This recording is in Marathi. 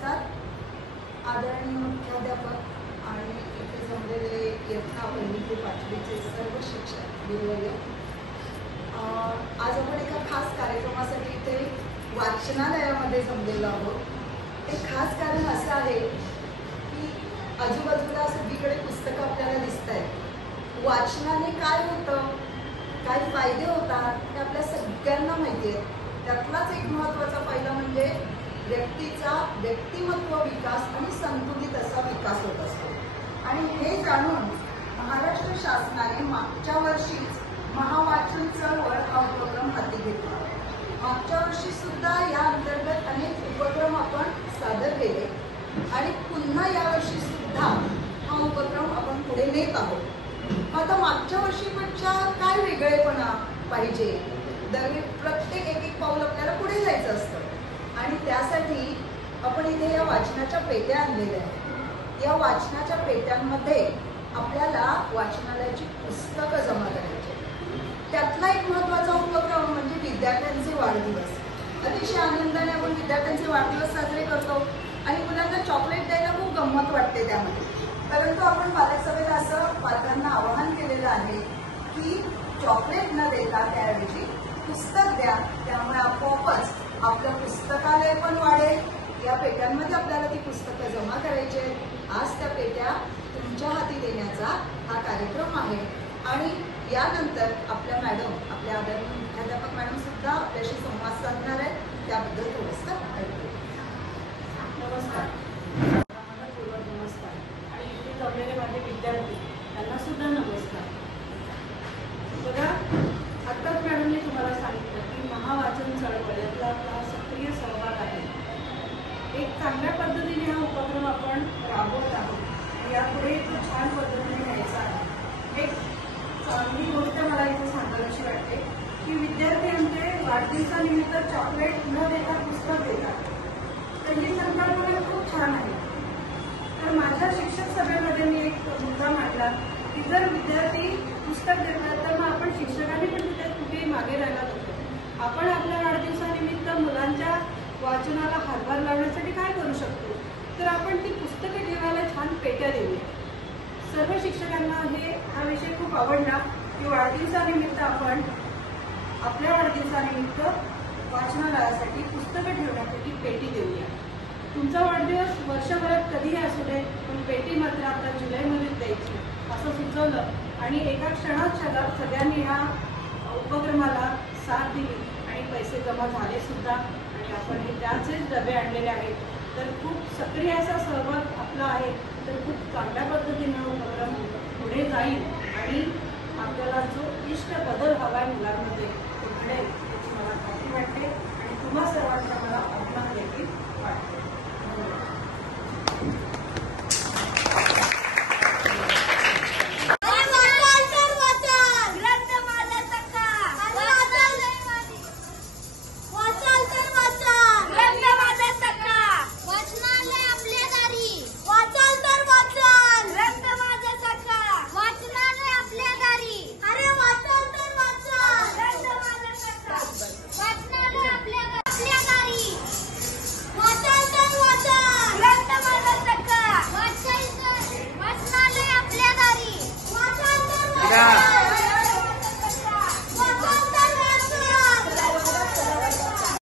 नमस्कार. आदरणीय मुख्याध्यापक आणि इथे जमलेले इयत्ता 1ली ते 5वीचे सर्व शिक्षक गुरुवर्य, आज आपण एका खास कार्यक्रमासाठी इथे वाचनालयामध्ये जमलेलो आहोत. ते खास कारण असं आहे की आजूबाजूला सगळीकडे पुस्तकं आपल्याला दिसत आहेत. वाचनाने काय होतं, काय फायदे होतात हे आपल्या सगळ्यांना माहिती आहे. त्यातलाच एक महत्त्वाचा फायदा म्हणजे व्यक्तीचा व्यक्तिमत्व विकास आणि संतुलित असा विकास होत असतो. आणि हे जाणून महाराष्ट्र शासनाने मागच्या वर्षीच महावाचन चळवळ हा उपक्रम हाती घेतला. मागच्या वर्षी सुद्धा या अंतर्गत अनेक उपक्रम आपण सादर केले आणि पुन्हा यावर्षी सुद्धा हा उपक्रम आपण पुढे नेत आहोत. आता मागच्या वर्षीपेक्षा काय वेगळेपणा पाहिजे, प्रत्येक एक पाऊल आपल्याला पुढे जायचं असतं आणि त्यासाठी आपण इथे या वाचनाच्या पेट्या आणलेल्या आहेत. या वाचनाच्या पेट्यांमध्ये आपल्याला वाचनालयाची पुस्तकं जमा करायची. त्यातला एक महत्त्वाचा उपक्रम म्हणजे विद्यार्थ्यांचे वाढदिवस. अतिशय आनंदाने आपण विद्यार्थ्यांचे वाढदिवस साजरे करतो आणि मुलांना चॉकलेट द्यायला खूप गंमत वाटते त्यामध्ये. परंतु आपण पालक सभेला असं पालकांना आवाहन केलेलं आहे की चॉकलेट न देता त्याऐवजी पुस्तक द्या. त्यामुळे आपोआपच आपलं पुस्तकालय पण वाढेल. या पेट्यांमध्ये आपल्याला ती पुस्तकं जमा करायची आहेत. आज त्या पेट्या तुमच्या हाती देण्याचा हा कार्यक्रम आहे आणि यानंतर आपल्या मॅडम, आपल्या आदरणीय मुख्याध्यापक मॅडम सुद्धा आपल्याशी संवाद साधणार आहेत. त्याबद्दल थोडंसं ऐकू. नमस्कार. नमस्कार. आणि इथे जमलेले माझे विद्यार्थी त्यांना सुद्धा नमस्कार. बघा, आत्ताच मॅडमने तुम्हाला सांगितलं की महावाचन चळवळीतला आपला सक्रिय सहभाग आहे. एक चांगल्या पद्धतीने हा उपक्रम आपण राबवत आहोत आणि यापुढे तो छान पद्धतीने घ्यायचा आहे. एक चांगली गोष्ट मला इथे सांगावीशी वाटते की विद्यार्थी आमचे वाढदिवसानिमित्त चॉकलेट न देता पुस्तक देतात. तर ही संकल्पना खूप छान आहे. तर माझ्या शिक्षक सभेमध्ये मी एक मुद्दा मांडला की जर विद्यार्थी पुस्तक देतात तर मग आपण शिक्षकांनी पण तिथे कुठेही मागे राहायला नको. आपण आपल्या वाढदिवसानिमित्त मुलांच्या वाचनाला हातभार लावण्यासाठी काय करू शकतो, तर आपण ती पुस्तकं ठेवायला छान पेट्या देऊया. सर्व शिक्षकांना हा विषय खूप आवडला की वाढदिवसानिमित्त आपण आपल्या वाढदिवसानिमित्त वाचनालयासाठी पुस्तकं ठेवण्यासाठी पेटी देऊया. तुमचा वाढदिवस वर्षभरात कधीही असू दे, पण पेटी मात्र आता जुलैमध्येच द्यायची असं सुचवलं आणि एका क्षणात सगळ्यांनी ह्या उपक्रमाला साथ दिली आणि पैसे जमा झाले सुद्धा आणि आपण हे त्याचेच डबे आणलेले आहेत. तर खूप सक्रिय असा सहभाग आपला आहे. तर खूप चांगल्या पद्धतीनं उपक्रम पुढे जाईल आणि आपल्याला जो इष्ट बदल हवा आहे मुलांमध्ये तो घडेल याची मला खात्री वाटते आणि तुम्हा सर्वांच्या